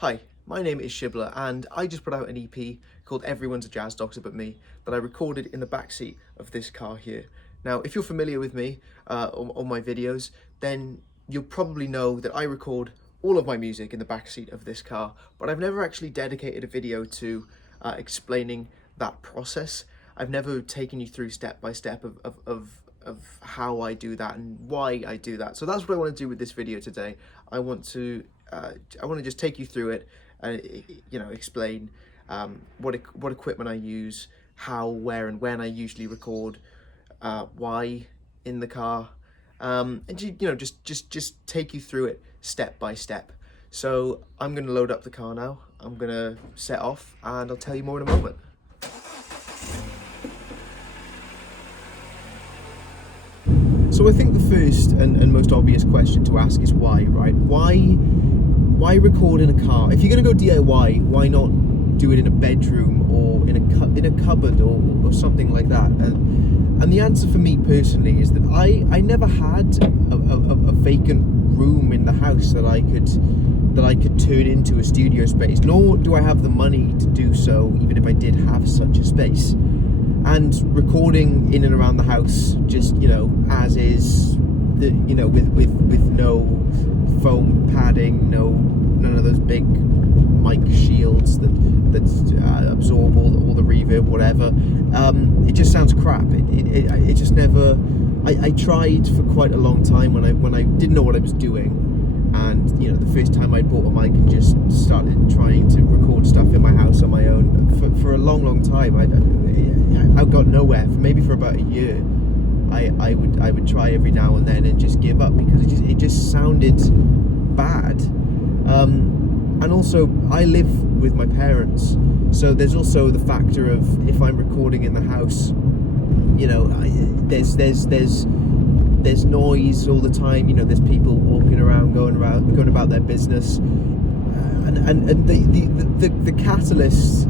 Hi, my name is Shibbler and I just put out an EP called Everyone's a Jazz Doctor But Me that I recorded in the backseat of this car here. Now, if you're familiar with me or my videos, then you'll probably know that I record all of my music in the backseat of this car, but I've never actually dedicated a video to explaining that process. I've never taken you through step by step of how I do that and why I do that. So that's what I want to do with this video today. I want to just take you through it and explain what equipment I use, how, where, and when I usually record, why in the car, and just take you through it step by step. So I'm going to load up the car now. I'm going to set off, and I'll tell you more in a moment. So I think the first and most obvious question to ask is why, right? Why record in a car? If you're going to go DIY, why not do it in a bedroom or in a cupboard or something like that? And the answer for me personally is that I never had a vacant room in the house that I could turn into a studio space, nor do I have the money to do so, even if I did have such a space. And recording in and around the house, just as is, with no foam padding, none of those big mic shields that absorb all the reverb, whatever. It just sounds crap. It just never. I tried for quite a long time when I didn't know what I was doing. And the first time I bought a mic and just started trying to record stuff in my house on my own for a long time, I got nowhere. Maybe for about a year, I would try every now and then and just give up because it just sounded bad. And also, I live with my parents, so there's also the factor of if I'm recording in the house, there's noise all the time. There's people walking around, going about their business, and the catalyst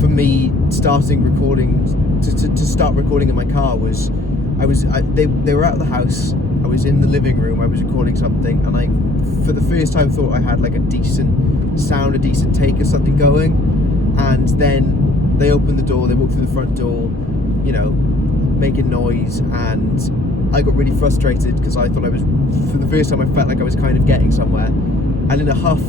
for me starting recording to start recording in my car was they were out of the house. I was in the living room. I was recording something, and I, for the first time, thought I had like a decent sound, a decent take of something going. And then they opened the door. They walked through the front door, making noise, and I got really frustrated because I thought for the first time, I felt like I was kind of getting somewhere. And in a huff,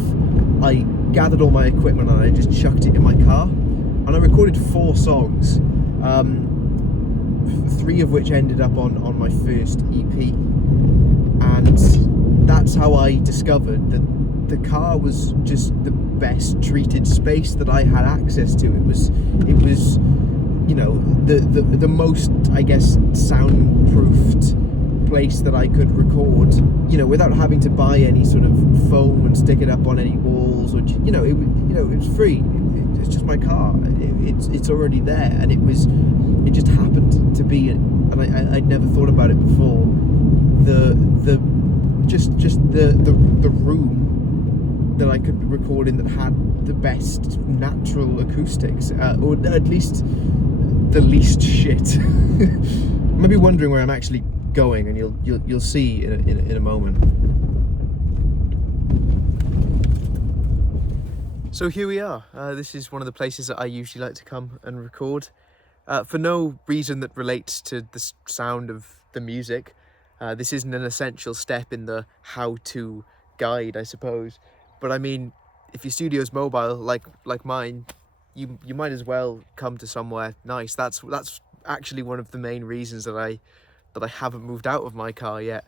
I gathered all my equipment and I just chucked it in my car. And I recorded 4 songs, 3 of which ended up on my first EP. And that's how I discovered that the car was just the best treated space that I had access to. It was the most, I guess, soundproofed place that I could record, without having to buy any sort of foam and stick it up on any walls, or it was free. It's just my car. It's already there, and it just happened to be, and I'd never thought about it before. The room that I could record in that had the best natural acoustics, or at least the least shit. You might be wondering where I'm actually going, and you'll see in a moment. So here we are. This is one of the places that I usually like to come and record, for no reason that relates to the sound of the music. This isn't an essential step in the how-to guide, I suppose. But I mean, if your studio's mobile, like mine, you might as well come to somewhere nice. That's actually one of the main reasons that I haven't moved out of my car yet,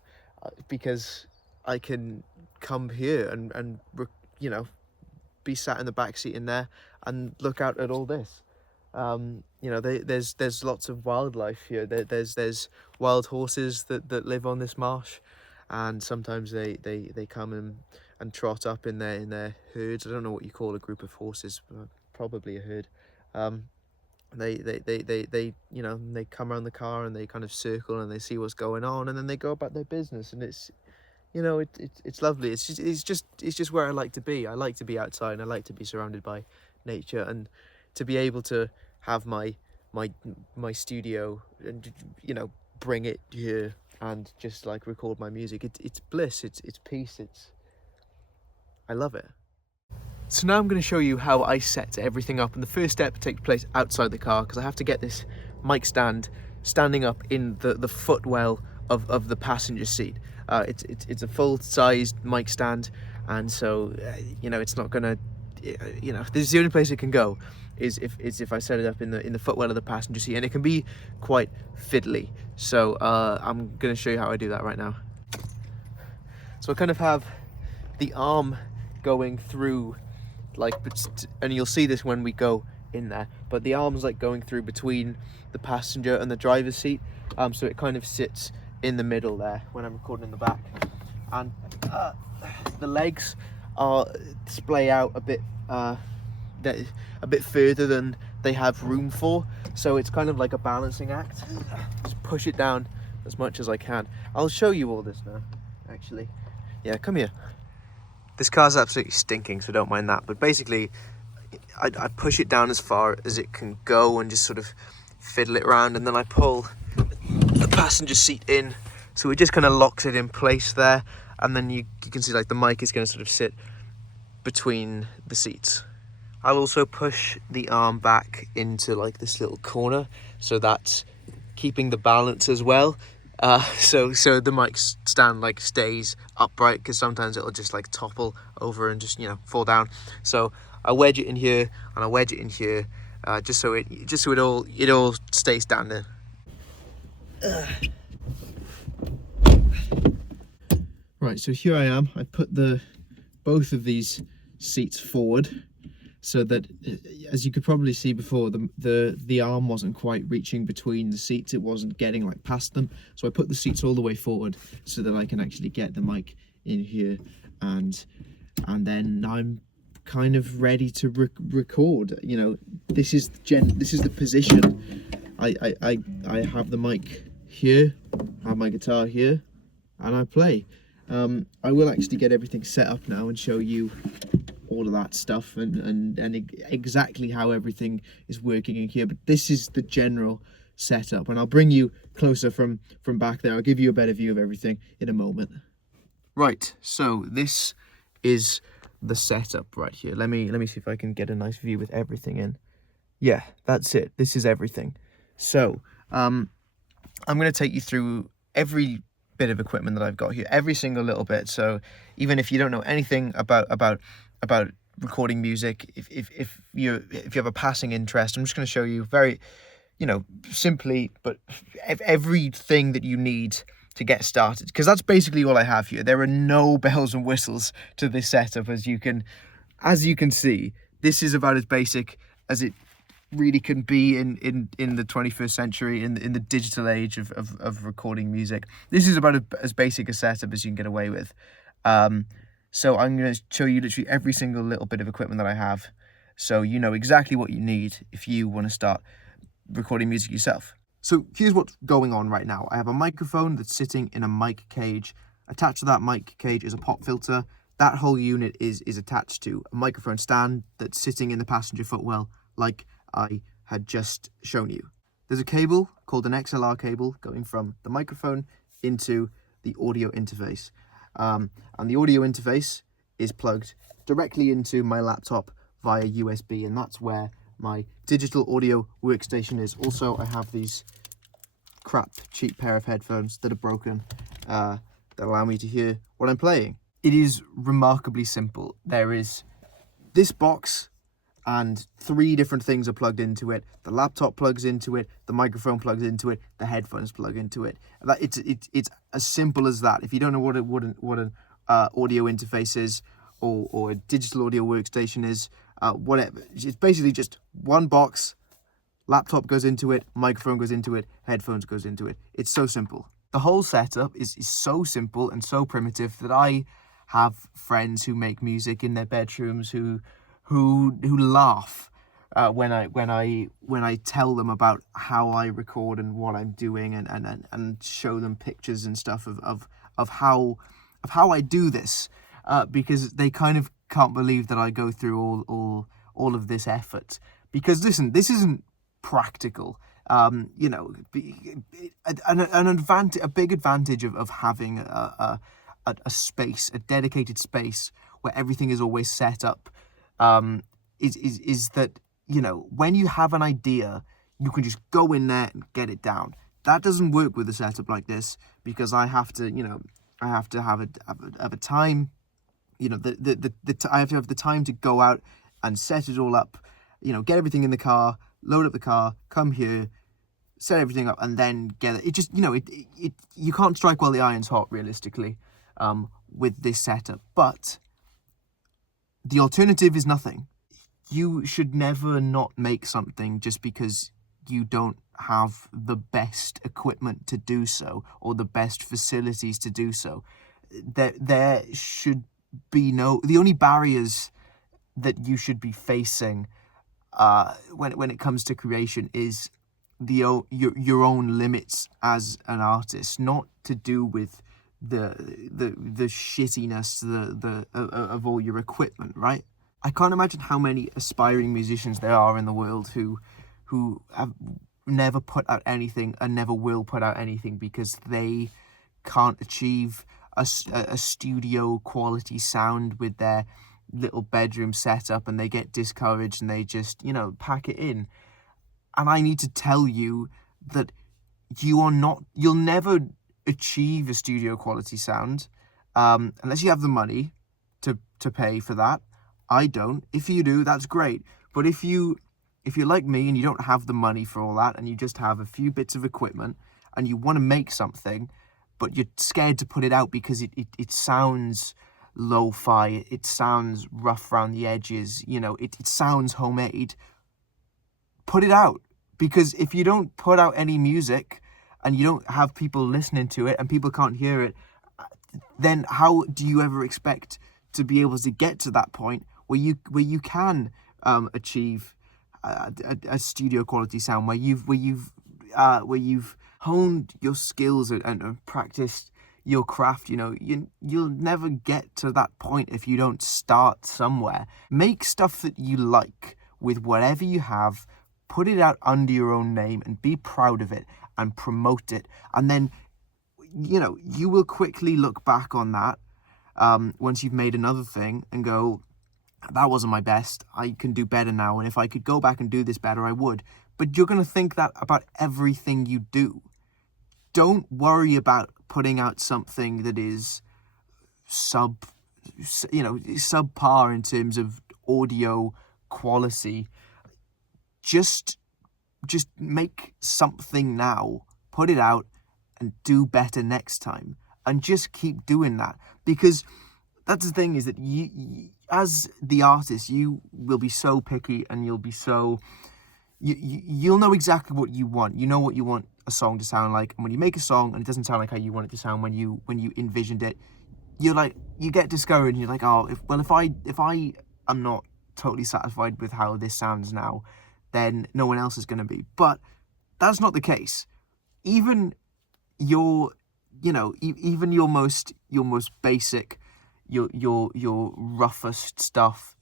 because I can come here and be sat in the back seat in there and look out at all this. There's lots of wildlife here. There's wild horses that live on this marsh, and sometimes they come and trot up in their herds. I don't know what you call a group of horses, but probably a herd. They come around the car and they kind of circle and they see what's going on, and then they go about their business, and it's lovely. It's just where I like to be. I like to be outside, and I like to be surrounded by nature, and to be able to have my studio and bring it here and just like record my music. It's bliss. It's peace. I love it. So now I'm going to show you how I set everything up, and the first step takes place outside the car because I have to get this mic stand standing up in the footwell of the passenger seat. It's a full-sized mic stand, and so you know, it's not going to, you know, this is the only place it can go is if I set it up in the footwell of the passenger seat, and it can be quite fiddly. So I'm going to show you how I do that right now. So I kind of have the arm going through, like, and you'll see this when we go in there, but the arm's like going through between the passenger and the driver's seat, so it kind of sits in the middle there when I'm recording in the back, and the legs are splay out a bit further than they have room for, so it's kind of like a balancing act. Just push it down as much as I can. I'll show you all this now, actually. Yeah, come here. This car's absolutely stinking, so don't mind that. But basically, I push it down as far as it can go and just sort of fiddle it around, and then I pull the passenger seat in, so it just kind of locks it in place there. And then you can see like the mic is going to sort of sit between the seats. I'll also push the arm back into like this little corner, so that's keeping the balance as well. So the mic stand like stays upright, because sometimes it'll just like topple over and just, you know, fall down. So I wedge it in here and I wedge it in here, just so it all stays standing. Right, so here I am. I put both of these seats forward, so that, as you could probably see before, the arm wasn't quite reaching between the seats. It wasn't getting like past them. So I put the seats all the way forward so that I can actually get the mic in here, and then I'm kind of ready to record. You know, this is the position. I have the mic here, I have my guitar here, and I play. I will actually get everything set up now and show you all of that stuff and exactly how everything is working in here, but this is the general setup, and I'll bring you closer from back there. I'll give you a better view of everything in a moment. Right, so this is the setup right here. Let me see if I can get a nice view with everything in. Yeah, that's it. This is everything. So I'm going to take you through every bit of equipment that I've got here, every single little bit. So even if you don't know anything about recording music, if you have a passing interest, I'm just going to show you very, you know, simply, but everything that you need to get started, because that's basically all I have here. There are no bells and whistles to this setup, as you can see. This is about as basic as it really can be in the 21st century, in the digital age of recording music. This is about as basic a setup as you can get away with. So I'm going to show you literally every single little bit of equipment that I have, so you know exactly what you need if you want to start recording music yourself. So here's what's going on right now. I have a microphone that's sitting in a mic cage. Attached to that mic cage is a pop filter. That whole unit is attached to a microphone stand that's sitting in the passenger footwell, like I had just shown you. There's a cable called an XLR cable going from the microphone into the audio interface. And the audio interface is plugged directly into my laptop via USB, and that's where my digital audio workstation is. Also, I have these crap, cheap pair of headphones that are broken, that allow me to hear what I'm playing. It is remarkably simple. There is this box, and 3 different things are plugged into it. The laptop plugs into it, the microphone plugs into it, the headphones plug into it. It's as simple as that. If you don't know what an audio interface is, or a digital audio workstation is, whatever, it's basically just one box. Laptop goes into it, microphone goes into it, headphones goes into it. It's so simple. The whole setup is so simple and so primitive that I have friends who make music in their bedrooms who laugh when I tell them about how I record and what I'm doing, and show them pictures and stuff of how I do this, because they kind of can't believe that I go through all of this effort. Because listen, this isn't practical. You know, a big advantage of having a space, a dedicated space where everything is always set up is that, you know, when you have an idea, you can just go in there and get it down. That doesn't work with a setup like this, because I have to, you know, I have to have a time, you know, I have to have the time to go out and set it all up, you know, get everything in the car, load up the car, come here, set everything up, and then get it. It just, you know, it you can't strike while the iron's hot, realistically, with this setup. But the alternative is nothing. You should never not make something just because you don't have the best equipment to do so, or the best facilities to do so. There should be the only barriers that you should be facing when it comes to creation is your own limits as an artist, not to do with the shittiness of all your equipment, right? I can't imagine how many aspiring musicians there are in the world who have never put out anything and never will put out anything because they can't achieve a studio quality sound with their little bedroom setup, and they get discouraged and they just, you know, pack it in. And I need to tell you that you'll never achieve a studio quality sound unless you have the money to pay for that. I don't. If you do, that's great. But if you're like me and you don't have the money for all that, and you just have a few bits of equipment and you want to make something, but you're scared to put it out because it sounds lo-fi, it sounds rough around the edges, you know, it sounds homemade, put it out. Because if you don't put out any music and you don't have people listening to it and people can't hear it, then how do you ever expect to be able to get to that point where you can achieve a studio quality sound, where you've honed your skills and practiced your craft? You know, you'll never get to that point if you don't start somewhere. Make stuff that you like with whatever you have, put it out under your own name and be proud of it and promote it. And then, you know, you will quickly look back on that once you've made another thing and go, that wasn't my best, I can do better now, and if I could go back and do this better, I would. But you're going to think that about everything you do. Don't worry about putting out something that is subpar in terms of audio quality. Just make something now, put it out, and do better next time. And just keep doing that. Because that's the thing, is that you as the artist, you will be so picky, and you'll be so... You'll know exactly what you want. You know what you want a song to sound like. And when you make a song and it doesn't sound like how you want it to sound when you envisioned it, you get discouraged, and you're like, oh, if I am not totally satisfied with how this sounds now, then no one else is going to be. But that's not the case. Even your most basic, your roughest stuff,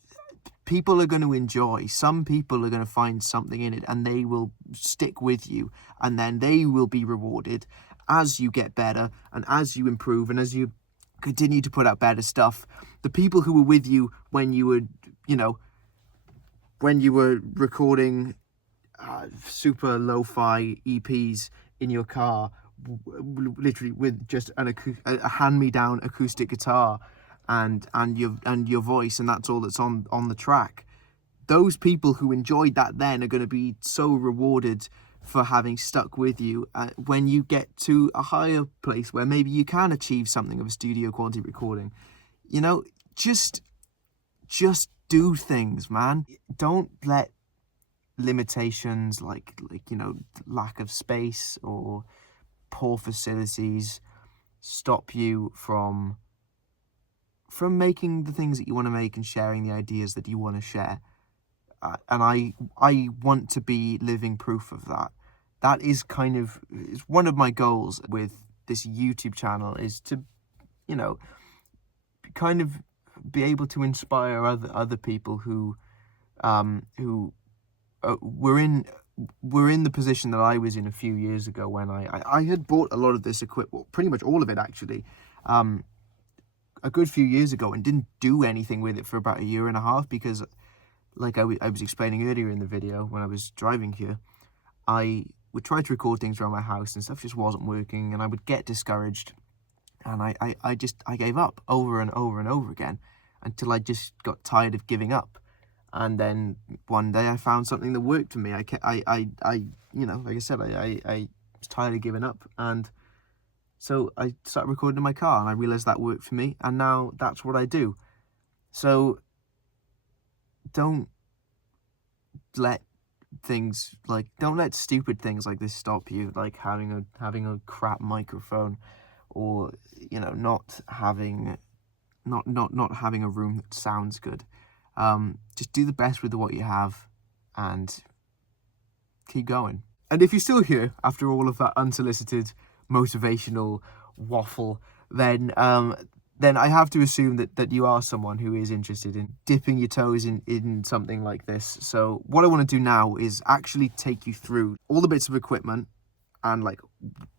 people are going to enjoy. Some people are going to find something in it, and they will stick with you, and then they will be rewarded as you get better and as you improve and as you continue to put out better stuff. The people who were with you when you were, when you were recording super lo-fi EPs in your car, literally with just a hand-me-down acoustic guitar and your voice, and that's all that's on the track. Those people who enjoyed that then are going to be so rewarded for having stuck with you when you get to a higher place where maybe you can achieve something of a studio quality recording. You know, just do things, man. Don't let limitations like lack of space or poor facilities stop you from making the things that you want to make and sharing the ideas that you want to share. And I want to be living proof of that. That is is one of my goals with this YouTube channel, is to, kind of be able to inspire other people who were in the position that I was in a few years ago, when I had bought a lot of this equipment, well, pretty much all of it actually, a good few years ago, and didn't do anything with it for about a year and a half because like I was explaining earlier in the video when I was driving here, I would try to record things around my house and stuff just wasn't working, and I would get discouraged, and I gave up over and over and over again until I just got tired of giving up. And then one day I found something that worked for me. You know, like I said, I was tired of giving up, and so I started recording in my car, and I realized that worked for me, and now that's what I do. So don't let stupid things like this stop you, like having a crap microphone, or, you know, not having a room that sounds good. Just do the best with what you have and keep going. And if you're still here after all of that unsolicited motivational waffle, then I have to assume that you are someone who is interested in dipping your toes in something like this. So what I want to do now is actually take you through all the bits of equipment and like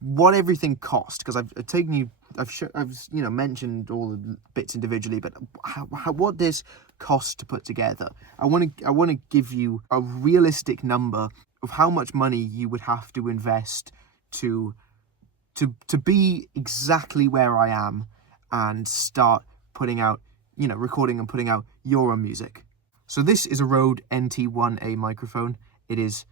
what everything cost, because I've mentioned all the bits individually, but what this costs to put together. I want to give you a realistic number of how much money you would have to invest to be exactly where I am and start putting out, you know, recording and putting out your own music. So this is a Rode NT1A microphone. It is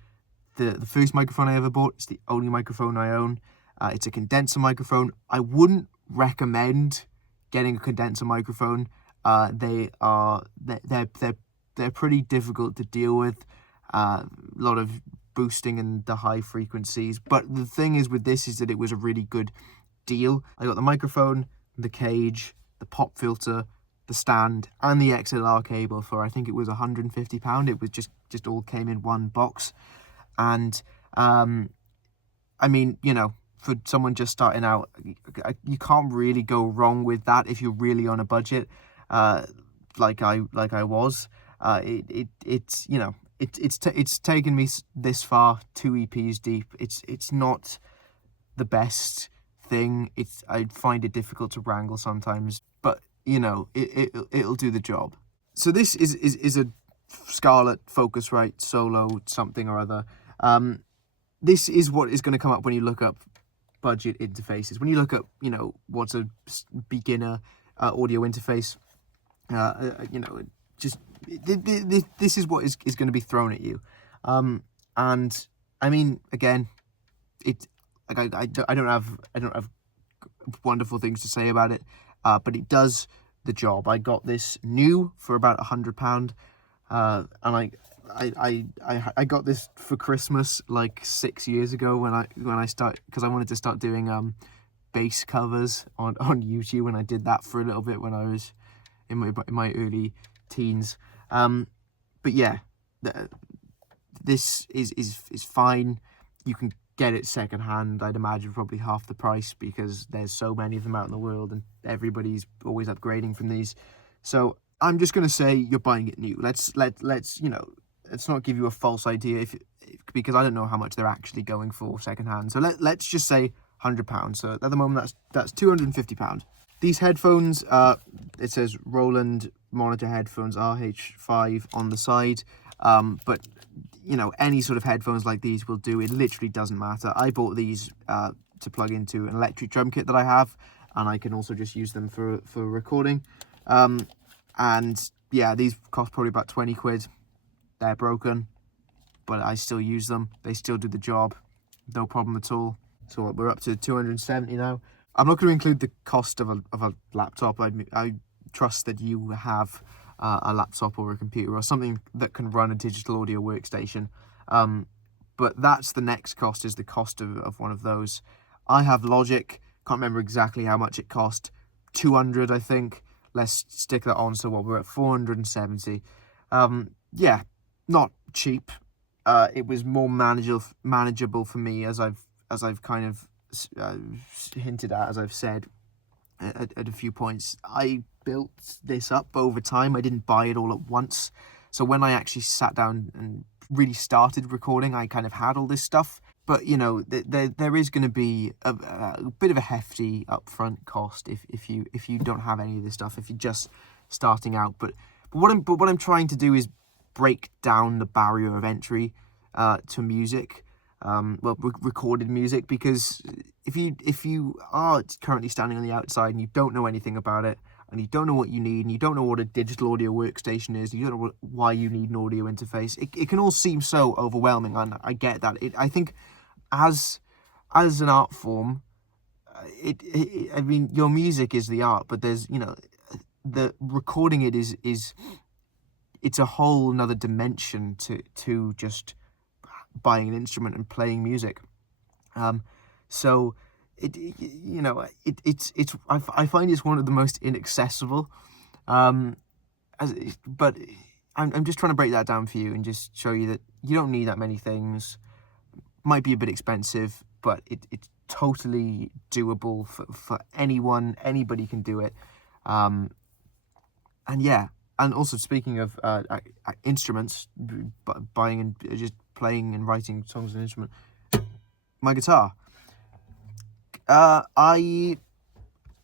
the first microphone I ever bought. It's the only microphone I own. It's a condenser microphone. I wouldn't recommend getting a condenser microphone. They're pretty difficult to deal with. A lot of boosting and the high frequencies. But the thing is with this is that it was a really good deal. I got the microphone, the cage, the pop filter, the stand, and the XLR cable for, I think it was £150. It was just all came in one box. And I mean, you know, for someone just starting out, you can't really go wrong with that if you're really on a budget, like I was. It's you know, it's taken me this far, 2 EPs deep. It's not the best thing. I find it difficult to wrangle sometimes, but you know, it'll do the job. So this is a Scarlett Focusrite Solo something or other. This is what is going to come up when you look up budget interfaces. When you look up, you know, what's a beginner audio interface, you know, just this is what is going to be thrown at you. And I mean, again, I don't have wonderful things to say about it, but it does the job. I got this new for about £100, and I got this for Christmas like 6 years ago when I started, because I wanted to start doing bass covers on YouTube, and I did that for a little bit when I was in my early teens. But yeah, this is fine. You can get it secondhand. I'd imagine probably half the price, because there's so many of them out in the world and everybody's always upgrading from these. So I'm just gonna say you're buying it new. Let's you know, let's not give you a false idea because I don't know how much they're actually going for secondhand. So let's just say £100. So at the moment that's £250. These headphones, it says Roland monitor headphones RH5 on the side, but you know, any sort of headphones like these will do. It literally doesn't matter. I bought these to plug into an electric drum kit that I have, and I can also just use them for recording. And yeah, these cost probably about 20 quid. They're broken, but I still use them. They still do the job, no problem at all. So we're up to 270 now. I'm not going to include the cost of a laptop. I trust that you have a laptop or a computer or something that can run a digital audio workstation. But that's the next cost, is the cost of one of those. I have Logic. Can't remember exactly how much it cost. 200, I think. Let's stick that on. So what, we're at 470. Yeah, not cheap. It was more manageable for me, as I've kind of hinted at, as I've said at a few points. I built this up over time. I didn't buy it all at once. So when I actually sat down and really started recording, I kind of had all this stuff. But you know, there is going to be a bit of a hefty upfront cost if you don't have any of this stuff, if you're just starting out. But what I'm trying to do is break down the barrier of entry to music, recorded music, because if you are currently standing on the outside and you don't know anything about it, and you don't know what you need, and you don't know what a digital audio workstation is, you don't know why you need an audio interface, it can all seem so overwhelming, and I get that. I think as an art form, I mean, your music is the art, but there's, the recording it is it's a whole another dimension to just buying an instrument and playing music. So I find it's one of the most inaccessible. But I'm just trying to break that down for you and just show you that you don't need that many things. Might be a bit expensive, but it's totally doable for anyone. Anybody can do it. And yeah, and also speaking of instruments, buying and just playing and writing songs on an instrument, my guitar.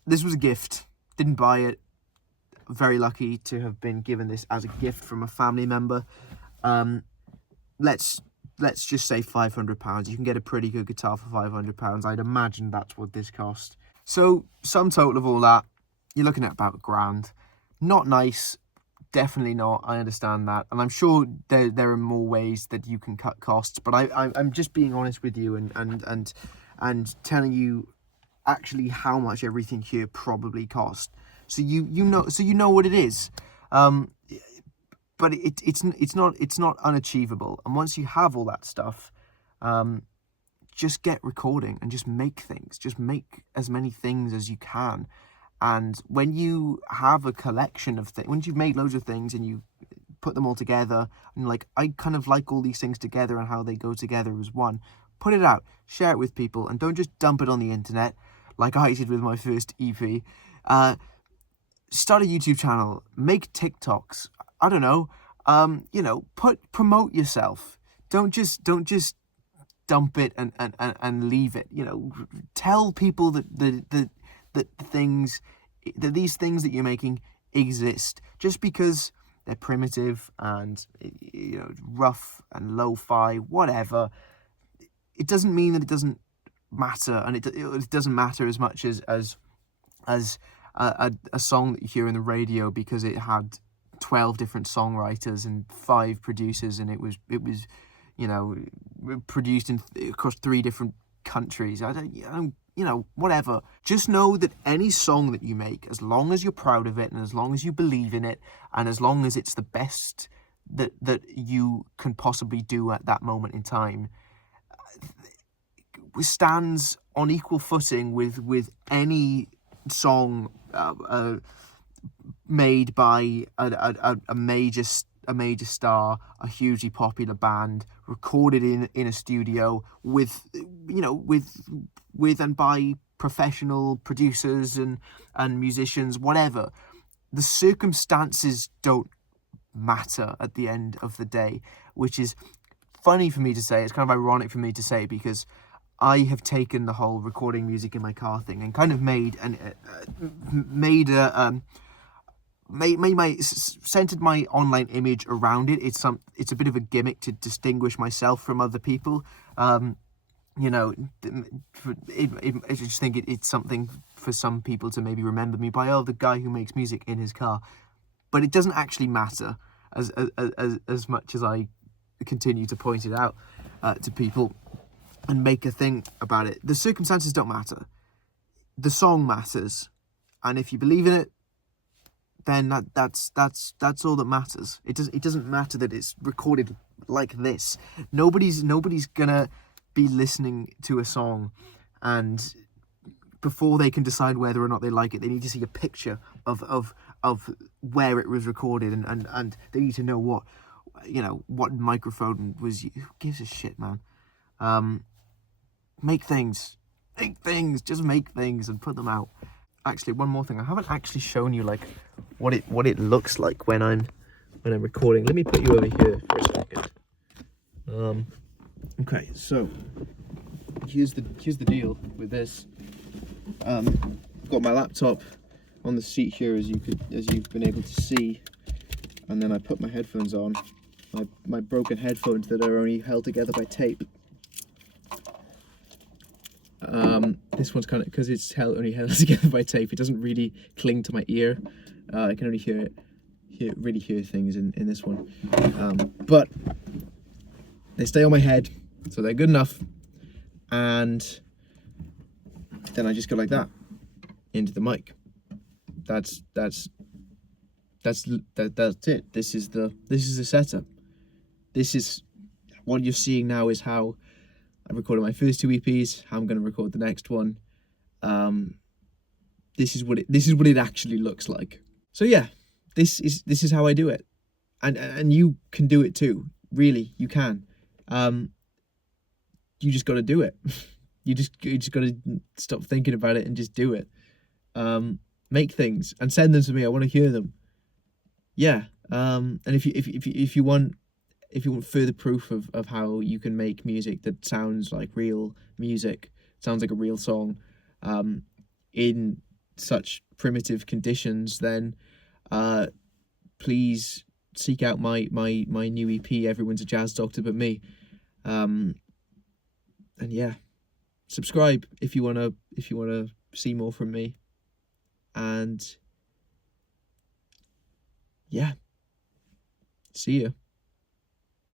This was a gift. Didn't buy it. Very lucky to have been given this as a gift from a family member. Let's just say £500. You can get a pretty good guitar for £500. I'd imagine that's what this cost. So sum total of all that, you're looking at about £1,000. Not nice, definitely not. I understand that, and I'm sure there are more ways that you can cut costs. But I'm just being honest with you and telling you actually how much everything here probably cost. So you know what it is. But it's not unachievable. And once you have all that stuff, just get recording and just make things. Just make as many things as you can. And when you have a collection of things, once you've made loads of things and you put them all together, and like, I kind of like all these things together and how they go together as one, put it out, share it with people, and don't just dump it on the internet like I did with my first EP. Start a YouTube channel, make TikToks. I don't know. Promote yourself. Don't just dump it and leave it. Tell people that these things that you're making exist. Just because they're primitive and rough and lo-fi, whatever, it doesn't mean that it doesn't matter, and it doesn't matter as much as a song that you hear in the radio because it had 12 different songwriters and 5 producers, and it was produced across 3 different countries. Whatever. Just know that any song that you make, as long as you're proud of it and as long as you believe in it and as long as it's the best that you can possibly do at that moment in time, stands on equal footing with any song made by a major star, a hugely popular band, recorded in a studio with and by professional producers and musicians, whatever. The circumstances don't matter at the end of the day, which is funny for me to say. It's kind of ironic for me to say, because I have taken the whole recording music in my car thing and kind of centered my online image around it. It's a bit of a gimmick to distinguish myself from other people. I just think it's something for some people to maybe remember me by, the guy who makes music in his car. But it doesn't actually matter as much as I continue to point it out to people and make a thing about it. The circumstances don't matter. The song matters, and if you believe in it, then that's all that matters. It doesn't matter that it's recorded like this. Nobody's gonna be listening to a song, and before they can decide whether or not they like it, they need to see a picture of where it was recorded, and they need to know what microphone was. Who gives a shit, man? Make things, just make things and put them out. Actually, one more thing, I haven't actually shown you like what it looks like when I'm recording. Let me put you over here for a second. Okay, so here's the deal with this. Got my laptop on the seat here, as you've been able to see, and then I put my headphones on, my broken headphones that are only held together by tape. This one's kind of, because it's only held together by tape, it doesn't really cling to my ear. I can only really hear things in this one. But they stay on my head, so they're good enough. And then I just go like that into the mic. That's it. This is the setup. This is what you're seeing now, is how I recorded my first 2 EPs, how I'm going to record the next one. This is what it actually looks like. So yeah, this is how I do it, and you can do it too. Really, you can. You just got to do it. you just got to stop thinking about it and just do it. Make things and send them to me. I want to hear them. Yeah. And if you want further proof of how you can make music that sounds like real music, sounds like a real song, in such primitive conditions, then please seek out my new EP, Everyone's a Jazz Doctor But Me. And yeah, subscribe if you wanna see more from me. And yeah, see ya.